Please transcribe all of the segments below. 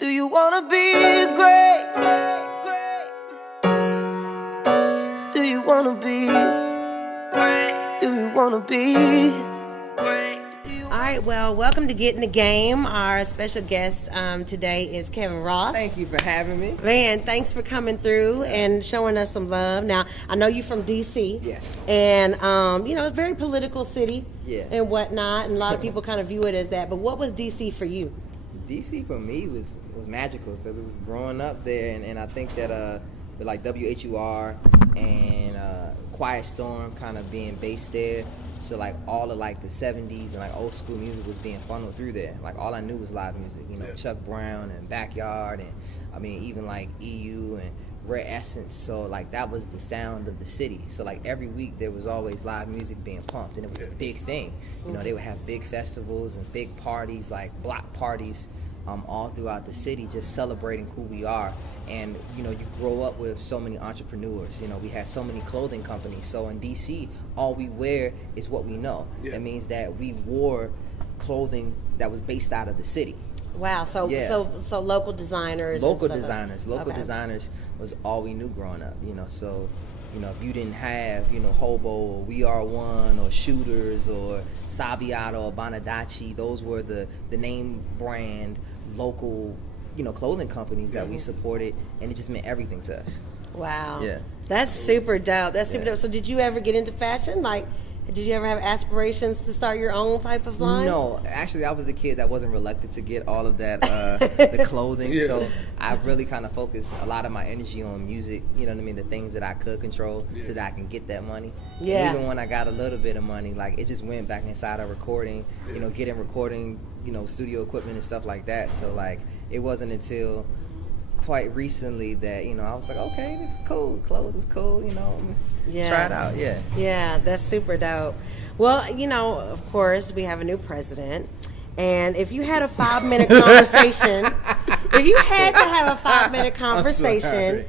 Do you wanna be great? Do you wanna be great? Do you wanna be great? All right, well, welcome to Get in the Game. Our special guest today is Kevin Ross. Thank you for having me. Man, thanks for coming through and showing us some love. Now, I know you're from D.C. Yes. And, it's a very political city and whatnot, and a lot of people kind of view it as that. But what was D.C. for you? DC for me was magical because it was growing up there, and I think that with like WHUR and Quiet Storm kind of being based there, so like all of like the 70s and like old school music was being funneled through there. Like all I knew was live music, Chuck Brown and Backyard, and I mean even like EU and Rare Essence. So like that was the sound of the city. So like every week there was always live music being pumped, and it was a big thing. They would have big festivals and big parties, like block parties, all throughout the city, just celebrating who we are. And you grow up with so many entrepreneurs. We had so many clothing companies. So in DC, all we wear is what we know. That means that we wore clothing that was based out of the city. Wow. So local designers. Local designers was all we knew growing up. So if you didn't have Hobo or We Are One or Shooters or Sabiato or Bonadaci, those were the name brand local clothing companies that we supported, and it just meant everything to us. Wow. Yeah. That's super dope. Dope. So did you ever get into fashion? Like, did you ever have aspirations to start your own type of line? No, actually, I was a kid that wasn't reluctant to get all of that, the clothing. So I really kind of focused a lot of my energy on music, the things that I could control so that I can get that money. Yeah. And even when I got a little bit of money, like it just went back inside of recording, getting recording, studio equipment and stuff like that. So like it wasn't until quite recently that I was like, okay, this is cool, clothes is cool, try it out. Yeah, that's super dope. Well, of course we have a new president, and if you had a 5-minute conversation if you had to have a 5-minute conversation,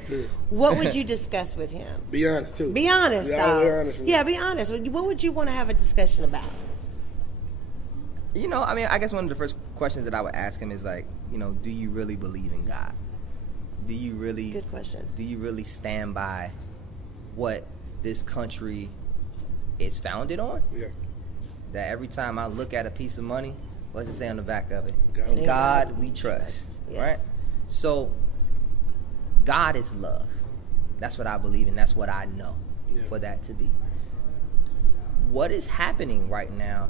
what would you discuss with him? Be honest too. Be honest. Be honest. Yeah, be honest. What would you want to have a discussion about? I guess one of the first questions that I would ask him is like, do you really believe in God? Do you really? Good question. Do you really stand by what this country is founded on? Yeah. That every time I look at a piece of money, what's it say on the back of it? God. God we trust. Yes. Right? So God is love. That's what I believe in. That's what I know for that to be. What is happening right now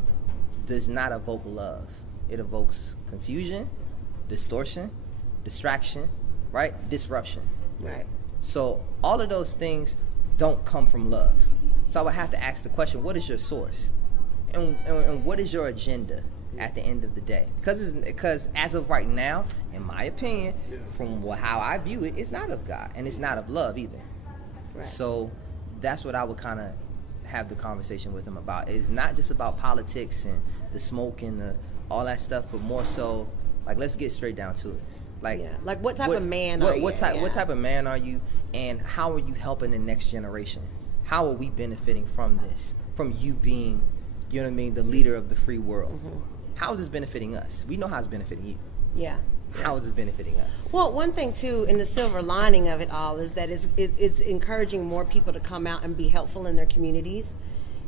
does not evoke love. It evokes confusion, distortion, distraction, right? Disruption. Right. So all of those things don't come from love. So I would have to ask the question, what is your source? And what is your agenda at the end of the day? Because as of right now, in my opinion, from how I view it, it's not of God, and it's not of love either. Right. So that's what I would kind of have the conversation with him about. It's not just about politics and the smoke and all that stuff, but more so, like, let's get straight down to it. Like what type of man are you? What type of man are you, and how are you helping the next generation? How are we benefiting from this? From you being, the leader of the free world. Mm-hmm. How is this benefiting us? We know how it's benefiting you. Yeah. How is this benefiting us? Well, one thing too, in the silver lining of it all, is that it's encouraging more people to come out and be helpful in their communities.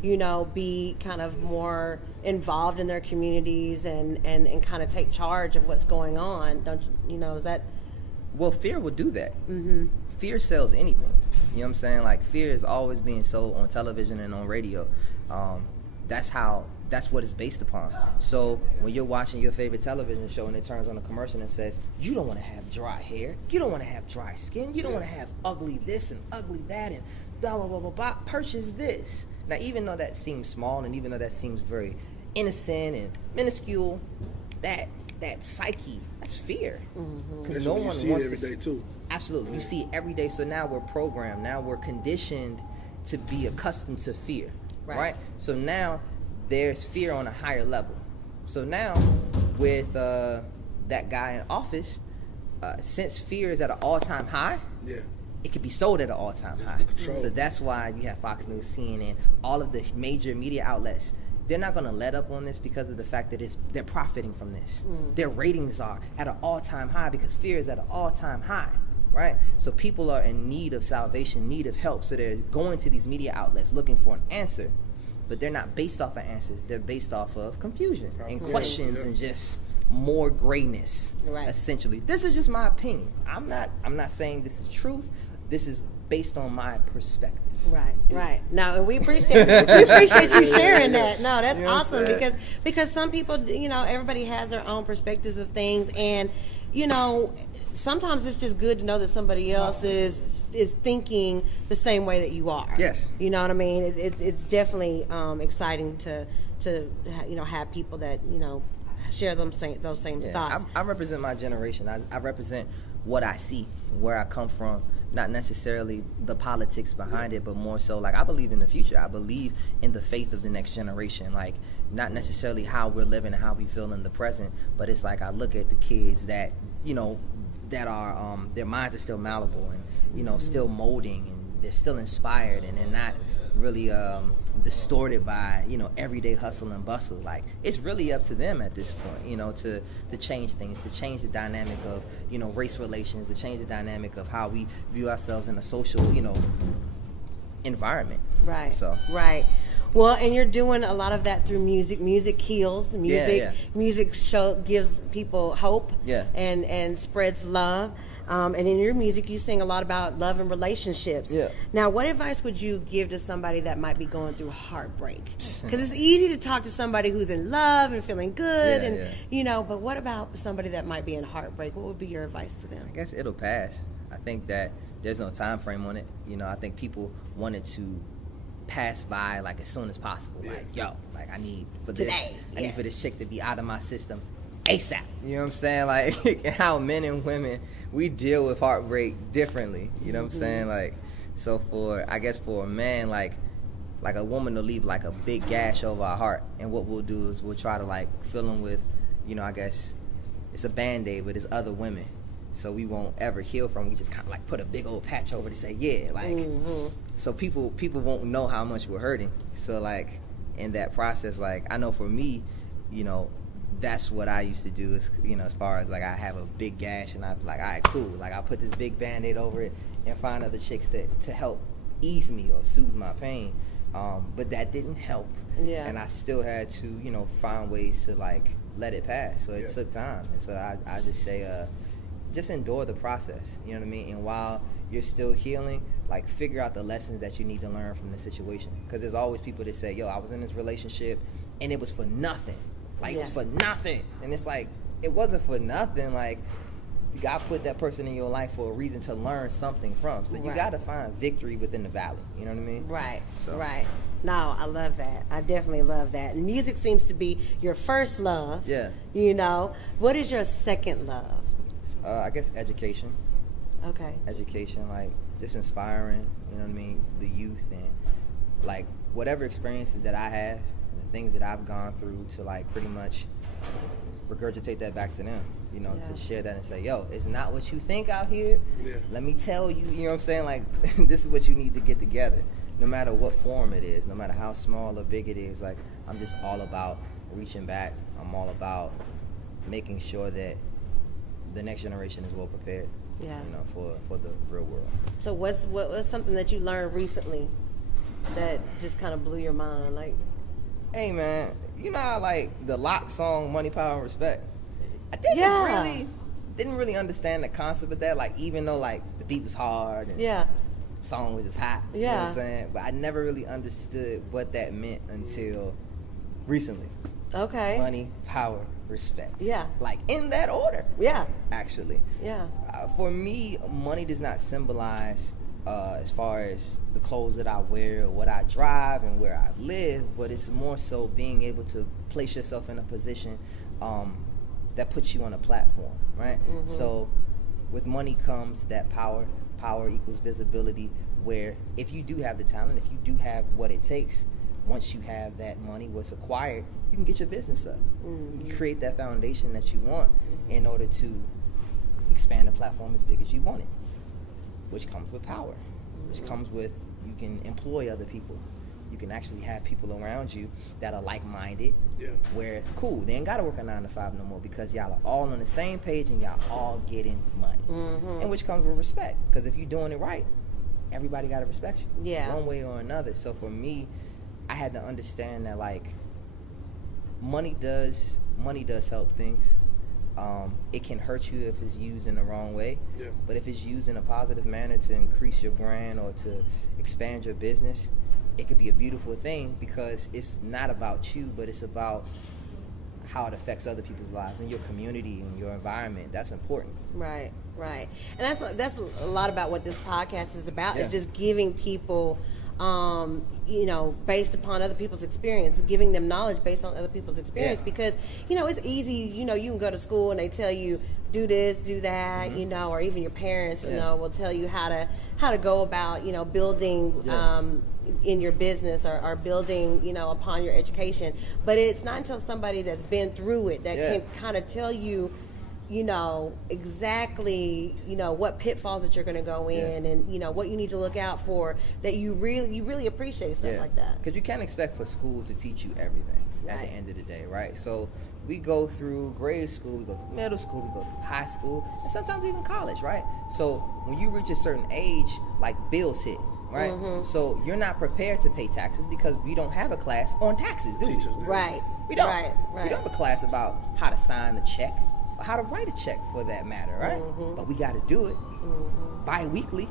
Be kind of more involved in their communities and kind of take charge of what's going on. Don't you, is that? Well, fear will do that. Mm-hmm. Fear sells anything. You know what I'm saying? Like, fear is always being sold on television and on radio. That's what it's based upon. So when you're watching your favorite television show and it turns on a commercial and says, you don't want to have dry hair, you don't want to have dry skin, you don't want to have ugly this and ugly that and blah, blah, blah, blah, blah, purchase this. Now, even though that seems small and even though that seems very innocent and minuscule, that psyche, that's fear. Because no one wants it every day too. Absolutely. You see it every day. So now we're programmed. Now we're conditioned to be accustomed to fear. Right? So now there's fear on a higher level. So now with that guy in office, since fear is at an all-time high, it could be sold at an all-time high. So that's why you have Fox News, CNN, all of the major media outlets they're not going to let up on this because of the fact that they're profiting from this. Their ratings are at an all-time high because fear is at an all-time high, right? So people are in need of salvation, need of help. So they're going to these media outlets looking for an answer, but they're not based off of answers. They're based off of confusion and questions and just more grayness, essentially. This is just my opinion. I'm not saying this is truth. This is based on my perspective. Right. No, and we appreciate you sharing that. No, that's awesome because some people, everybody has their own perspectives of things, and sometimes it's just good to know that somebody else is thinking the same way that you are. Yes. You know what I mean? It's definitely exciting to have people that share those same thoughts. I represent my generation. I represent what I see, where I come from. Not necessarily the politics behind it, but more so like I believe in the future. I believe in the faith of the next generation. Like not necessarily how we're living and how we feel in the present, but it's like I look at the kids that that are their minds are still malleable and still molding, and they're still inspired, and they're not really distorted by everyday hustle and bustle. Like it's really up to them at this point, to change things, to change the dynamic of race relations, to change the dynamic of how we view ourselves in a social environment. Right. So right. Well, and you're doing a lot of that through music. Music heals. Music gives people hope. Yeah. And spreads love. And in your music, you sing a lot about love and relationships. Yeah. Now, what advice would you give to somebody that might be going through heartbreak? Because it's easy to talk to somebody who's in love and feeling good, but what about somebody that might be in heartbreak? What would be your advice to them? I guess it'll pass. I think that there's no time frame on it. I think people wanted to pass by like as soon as possible. Like, I need for this chick to be out of my system ASAP. You know what I'm saying? Like how men and women, we deal with heartbreak differently. You know what I'm saying? Like, so for a man, like a woman will leave like a big gash over our heart, and what we'll do is we'll try to like fill them with, I guess it's a Band-Aid, but it's other women. So we won't ever heal from. We just kind of like put a big old patch over to say, so people won't know how much we're hurting. So like in that process, like I know for me, that's what I used to do is, as far as like I have a big gash and I'm like, all right, cool. Like I'll put this big Band-Aid over it and find other chicks to help ease me or soothe my pain. But that didn't help. Yeah. And I still had to, find ways to like let it pass. So it took time. And so I just say, just endure the process. You know what I mean? And while you're still healing, like figure out the lessons that you need to learn from the situation. Because there's always people that say, yo, I was in this relationship and it was for nothing. Like, it was for nothing. And it's like, it wasn't for nothing. Like, God put that person in your life for a reason to learn something from. So you got to find victory within the valley. You know what I mean? Right. No, I love that. I definitely love that. And music seems to be your first love. Yeah. What is your second love? I guess education. Okay. Education, like, just inspiring, you know what I mean, the youth, and, like, whatever experiences that I have, the things that I've gone through, to like pretty much regurgitate that back to them, to share that and say, yo, it's not what you think out here. Let me tell you, you know what I'm saying? Like, this is what you need to get together, no matter what form it is, no matter how small or big it is. Like, I'm just all about reaching back. I'm all about making sure that the next generation is well prepared, for the real world. So what's something that you learned recently that just kind of blew your mind? Like, hey man, how like the Lock song "Money, Power, and Respect"? I didn't really understand the concept of that. Like, even though like the beat was hard and the song was just hot, you know what I'm saying? But I never really understood what that meant until recently. Okay. Money, power, respect. Yeah. Like in that order. Yeah. Actually. Yeah. For me, money does not symbolize as far as the clothes that I wear or what I drive and where I live, but it's more so being able to place yourself in a position that puts you on a platform, right? Mm-hmm. So with money comes that power. Power equals visibility, where if you do have the talent, if you do have what it takes, once you have that money, what's acquired, you can get your business up. Mm-hmm. You create that foundation that you want in order to expand the platform as big as you want it, which comes with power, which comes with, you can employ other people. You can actually have people around you that are like-minded. Yeah. Where, cool, they ain't got to work a 9 to 5 no more because y'all are all on the same page and y'all all getting money. And which comes with respect. Because if you're doing it right, everybody got to respect you. Yeah. One way or another. So for me, I had to understand that, like, money does help things. It can hurt you if it's used in the wrong way. Yeah. But if it's used in a positive manner to increase your brand or to expand your business, it could be a beautiful thing because it's not about you, but it's about how it affects other people's lives and your community and your environment. That's important. Right. And that's a lot about what this podcast is about. Yeah. Is just giving people, based upon other people's experience, giving them knowledge based on other people's experience. Yeah. Because, it's easy, you can go to school and they tell you, do this, do that, or even your parents, will tell you how to go about, building in your business or building, upon your education. But it's not until somebody that's been through it that can kind of tell you, exactly, what pitfalls that you're going to go in and, what you need to look out for, that you really appreciate stuff like that. Because you can't expect for school to teach you everything at the end of the day, right? So we go through grade school, we go through middle school, we go through high school, and sometimes even college, right? So when you reach a certain age, like bills hit, right? So you're not prepared to pay taxes because we don't have a class on taxes, do we? Right. We don't. Right. We don't have a class about how to sign a check or how to write a check for that matter, right? But we got to do it bi-weekly,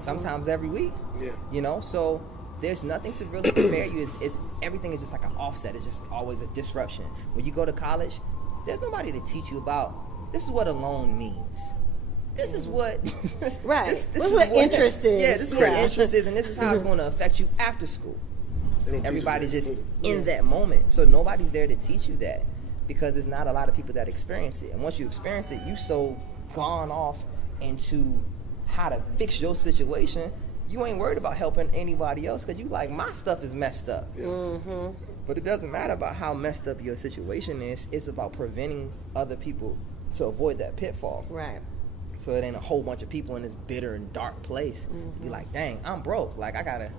sometimes every week. Yeah. So there's nothing to really prepare you. It's everything is just like an offset. It's just always a disruption. When you go to college, there's nobody to teach you about this is what a loan means. This is what this is what interest is. Yeah, this is what interest is, and this is how it's going to affect you after school. Everybody's just in that moment, so nobody's there to teach you that because there's not a lot of people that experience it. And once you experience it, you so gone off into how to fix your situation. You ain't worried about helping anybody else because you like, my stuff is messed up. But it doesn't matter about how messed up your situation is. It's about preventing other people to avoid that pitfall. Right. So it ain't a whole bunch of people in this bitter and dark place. Be like, dang, I'm broke. Like, I got a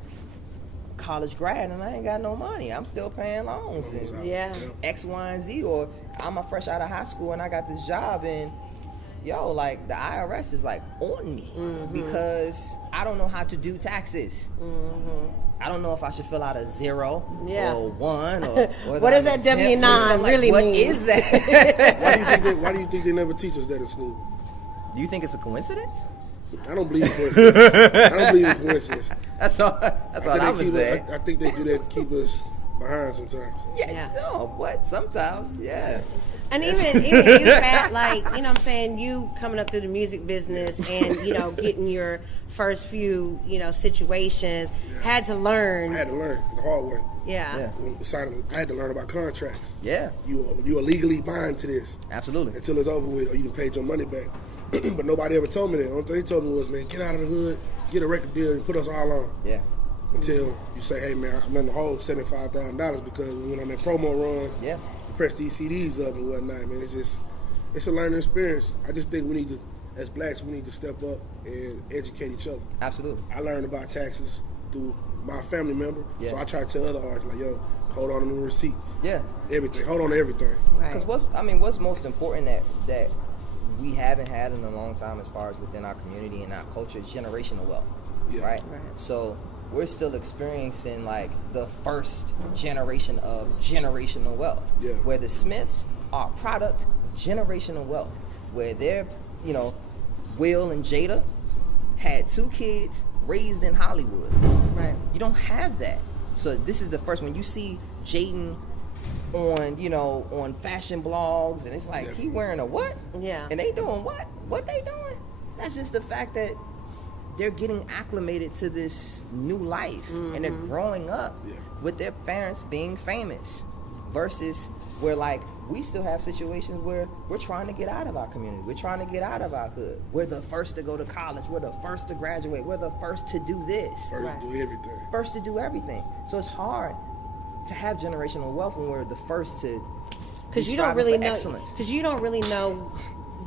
college grad and I ain't got no money. I'm still paying loans and X, Y, and Z. Or I'm a fresh out of high school and I got this job and like the IRS is like on me because I don't know how to do taxes. I don't know if I should fill out a 0 or 1 or what does that W-9 really mean? What is that? Why do you think they never teach us that in school? Do you think it's a coincidence? I don't believe in coincidence. That's all I was saying. I think they do that to keep us behind sometimes. Sometimes, And even you, Pat, like, what I'm saying, you coming up through the music business and, getting your first few, situations, had to learn. I had to learn the hard way. I had to learn about contracts. You are legally bound to this. Absolutely. Until it's over with or you done paid your money back. But nobody ever told me that. The only thing they told me was, man, get out of the hood, get a record deal, and put us all on. Until you say, hey, man, I'm in the hole $75,000 because we went on that promo run. You press these CDs up and whatnot, man. It's a learning experience. I just think we need to, as blacks, we need to step up and educate each other. Absolutely. I learned about taxes through my family member. So I try to tell other artists, like, yo, hold on to the receipts. Everything. Hold on to everything. Because what's most important that we haven't had in a long time as far as within our community and our culture is generational wealth, right? So we're still experiencing like the first generation of generational wealth, where the Smiths are a product of generational wealth, where they're, Will and Jada had 2 kids raised in Hollywood. You don't have that. So this is the first, when you see Jaden on fashion blogs, and it's like he wearing a what? And they doing what? What they doing? That's just the fact that they're getting acclimated to this new life, and they're growing up with their parents being famous. Versus where like we still have situations where we're trying to get out of our community, we're trying to get out of our hood. We're the first to go to college, we're the first to graduate, we're the first to do this, first to do everything. So it's hard to have generational wealth when we're the first to, because you don't really know, excellence. because you don't really know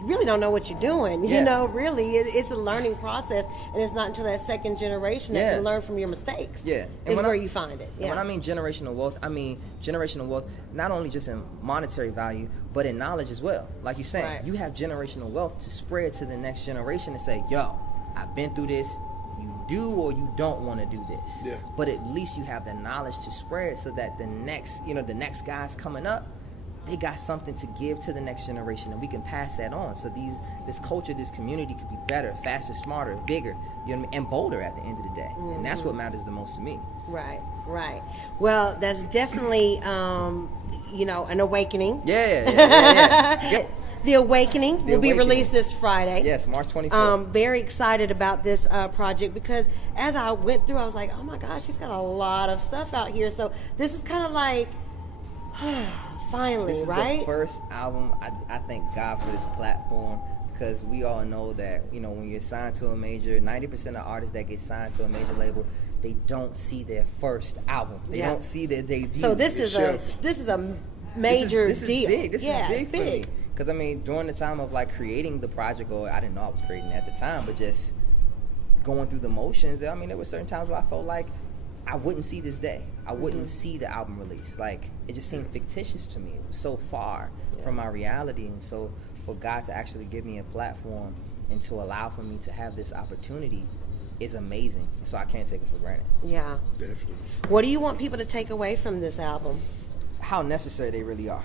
really don't know what you're doing. Yeah. You know, really, it's a learning process, and it's not until that second generation that can learn from your mistakes. Yeah, is where you find it. And when I mean generational wealth, I mean generational wealth not only just in monetary value, but in knowledge as well. Like you're saying, you have generational wealth to spread to the next generation and say, yo, I've been through this. You do or you don't want to do this. Yeah. But at least you have the knowledge to spread so that the next guys coming up, they got something to give to the next generation, and we can pass that on. So this culture, this community could be better, faster, smarter, bigger, you know what I mean, and bolder at the end of the day. Mm-hmm. And that's what matters the most to me. Right. Well, that's definitely, an awakening. Yeah. The Awakening will be released this Friday. Yes, March 24th. Very excited about this project because as I went through, I was like, oh my gosh, she's got a lot of stuff out here. So this is kind of like, finally, this is right? the first album. I thank God for this platform because we all know that, when you're signed to a major, 90% of artists that get signed to a major label, they don't see their first album. They don't see their debut. So this is a major deal. This is big. This is big for me. Because, during the time of, creating the project, or I didn't know I was creating it at the time, but just going through the motions, there were certain times where I felt like I wouldn't see this day. I wouldn't see the album release. It just seemed fictitious to me. It was so far from my reality. And so for God to actually give me a platform and to allow for me to have this opportunity is amazing. So I can't take it for granted. Yeah. Definitely. What do you want people to take away from this album? How necessary they really are.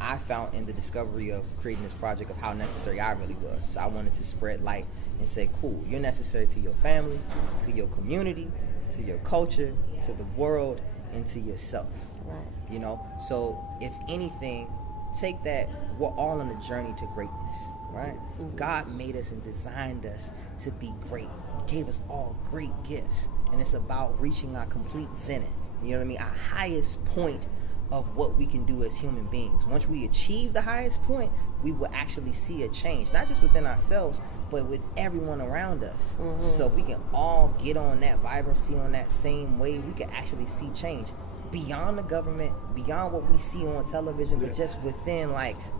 I found in the discovery of creating this project of how necessary I really was. So I wanted to spread light and say, cool, you're necessary to your family, to your community, to your culture, to the world, and to yourself. Right. So if anything, take that, we're all on a journey to greatness, right? Mm-hmm. God made us and designed us to be great, gave us all great gifts, and it's about reaching our complete zenith, our highest point of what we can do as human beings. Once we achieve the highest point, we will actually see a change, not just within ourselves, but with everyone around us. Mm-hmm. So if we can all get on that vibrancy, on that same wave, we can actually see change beyond the government, beyond what we see on television, but just within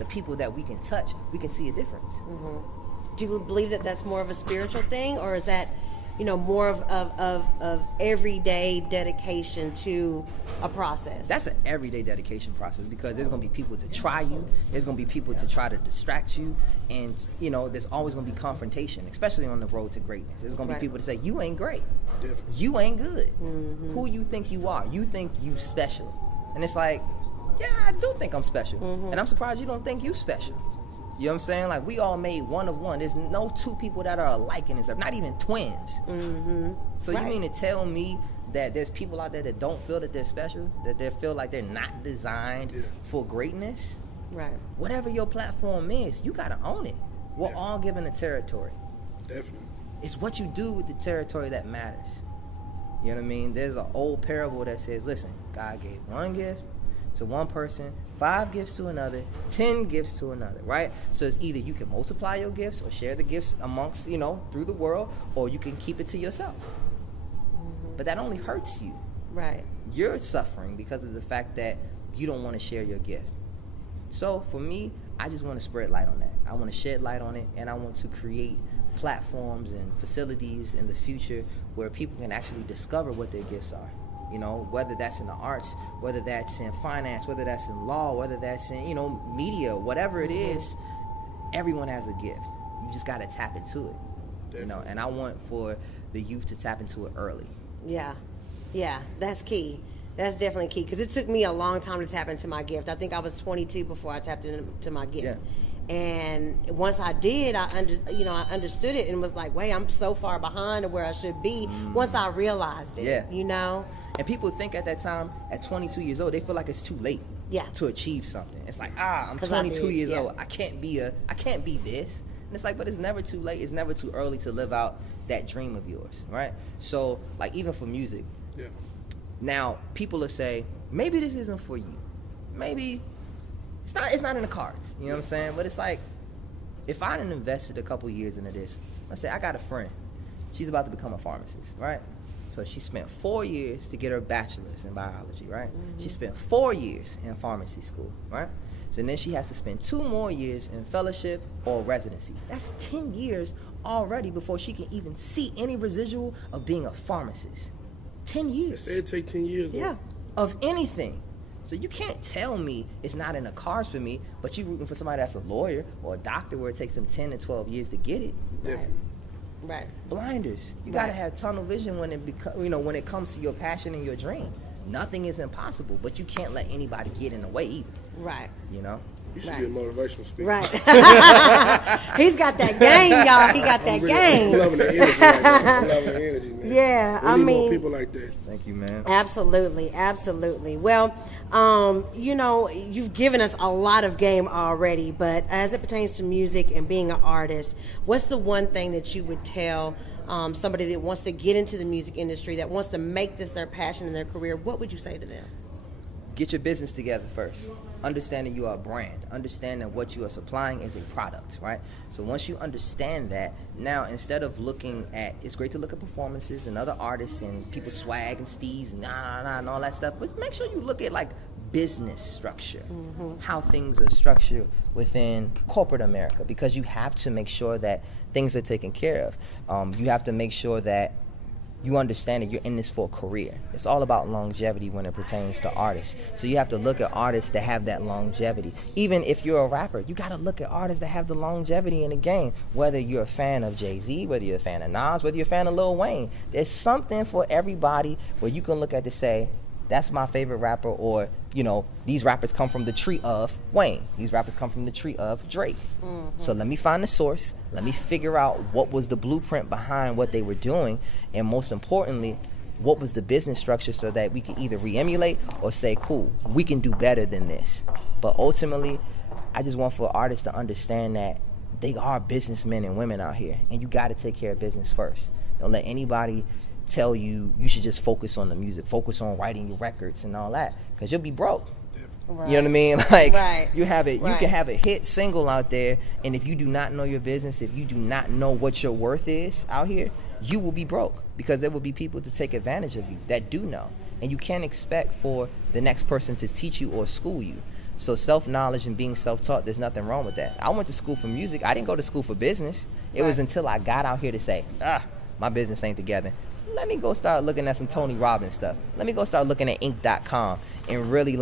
the people that we can touch, we can see a difference. Mm-hmm. Do you believe that that's more of a spiritual thing, or is that more of everyday dedication to a process? That's an everyday dedication process because there's going to be people to try you. There's going to be people to try to distract you. And, there's always going to be confrontation, especially on the road to greatness. There's going to be people to say, you ain't great. You ain't good. Mm-hmm. Who you think you are? You think you special. And it's like, yeah, I do think I'm special. Mm-hmm. And I'm surprised you don't think you special. You know what I'm saying? We all made one of one. There's no two people that are alike in this earth, not even twins. Mm-hmm. So you mean to tell me that there's people out there that don't feel that they're special, that they feel like they're not designed for greatness? Right. Whatever your platform is, you got to own it. We're all given a territory. Definitely. It's what you do with the territory that matters. You know what I mean? There's an old parable that says, listen, God gave one gift to one person, 5 gifts to another, 10 gifts to another, right? So it's either you can multiply your gifts or share the gifts amongst, through the world, or you can keep it to yourself. Mm-hmm. But that only hurts you. Right. You're suffering because of the fact that you don't want to share your gift. So for me, I just want to spread light on that. I want to shed light on it, and I want to create platforms and facilities in the future where people can actually discover what their gifts are. Whether that's in the arts, whether that's in finance, whether that's in law, whether that's in, media, whatever it is, everyone has a gift. You just got to tap into it, Definitely. And I want for the youth to tap into it early. Yeah, that's key. That's definitely key because it took me a long time to tap into my gift. I think I was 22 before I tapped into my gift. Yeah. And once I did, I understood it and was like, wait, I'm so far behind of where I should be. Once I realized it, And people think at that time, at 22 years old, they feel like it's too late to achieve something. It's like, I'm 22 years old. I can't be this. And it's like, but it's never too late. It's never too early to live out that dream of yours, right? So, even for music, now people will say, maybe this isn't for you. Maybe it's not in the cards. You know what I'm saying? But it's like, if I done invested a couple years into this, let's say I got a friend. She's about to become a pharmacist, right? So she spent 4 years to get her bachelor's in biology, right? Mm-hmm. She spent 4 years in pharmacy school, right? So then she has to spend 2 more years in fellowship or residency. That's 10 years already before she can even see any residual of being a pharmacist. 10 years. They say it take 10 years. Yeah. Of anything. So you can't tell me it's not in the cards for me, but you rooting for somebody that's a lawyer or a doctor where it takes them 10 to 12 years to get it. Definitely. Right. Blinders. You gotta have tunnel vision when when it comes to your passion and your dream. Nothing is impossible, but you can't let anybody get in the way either. Right. You know? You should be a motivational speaker. Right. He's got that game, y'all. He got that game. I'm loving the energy right now. I'm loving the energy, man. Yeah, We need more people like that. Thank you, man. Absolutely, absolutely. Well, you've given us a lot of game already, but as it pertains to music and being an artist, what's the one thing that you would tell somebody that wants to get into the music industry, that wants to make this their passion and their career? What would you say to them? Get your business together first. Understand that you are a brand. Understand that what you are supplying is a product, right? So once you understand that, now instead of looking at, it's great to look at performances and other artists and people's swag and steez and and all that stuff, but make sure you look at like business structure, how things are structured within corporate America, because you have to make sure that things are taken care of. You have to make sure that you understand that you're in this for a career. It's all about longevity when it pertains to artists. So you have to look at artists that have that longevity. Even if you're a rapper, you gotta look at artists that have the longevity in the game. Whether you're a fan of Jay-Z, whether you're a fan of Nas, whether you're a fan of Lil Wayne. There's something for everybody where you can look at to say, that's my favorite rapper, or, these rappers come from the tree of Wayne. These rappers come from the tree of Drake. So let me find the source. Let me figure out what was the blueprint behind what they were doing. And most importantly, what was the business structure so that we can either re-emulate or say, cool, we can do better than this. But ultimately, I just want for artists to understand that they are businessmen and women out here. And you got to take care of business first. Don't let anybody tell you should just focus on the music, focus on writing your records and all that, because you'll be broke. Right. You know what I mean? Like, you can have a hit single out there, and if you do not know your business, if you do not know what your worth is out here, you will be broke, because there will be people to take advantage of you that do know, and you can't expect for the next person to teach you or school you. So self-knowledge and being self-taught, there's nothing wrong with that. I went to school for music. I didn't go to school for business. It was until I got out here to say, my business ain't together. Let me go start looking at some Tony Robbins stuff. Let me go start looking at Inc.com and really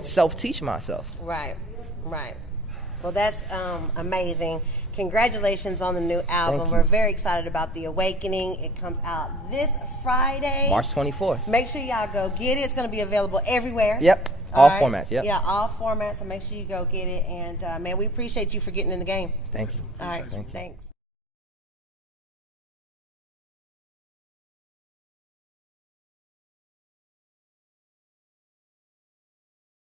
self-teach myself. Right. Well, that's amazing. Congratulations on the new album. We're very excited about The Awakening. It comes out this Friday, March 24th. Make sure y'all go get it. It's going to be available everywhere. Yep. All formats. Yep. Yeah, all formats. So make sure you go get it. And man, we appreciate you for getting in the game. Thank you. All right. Thanks.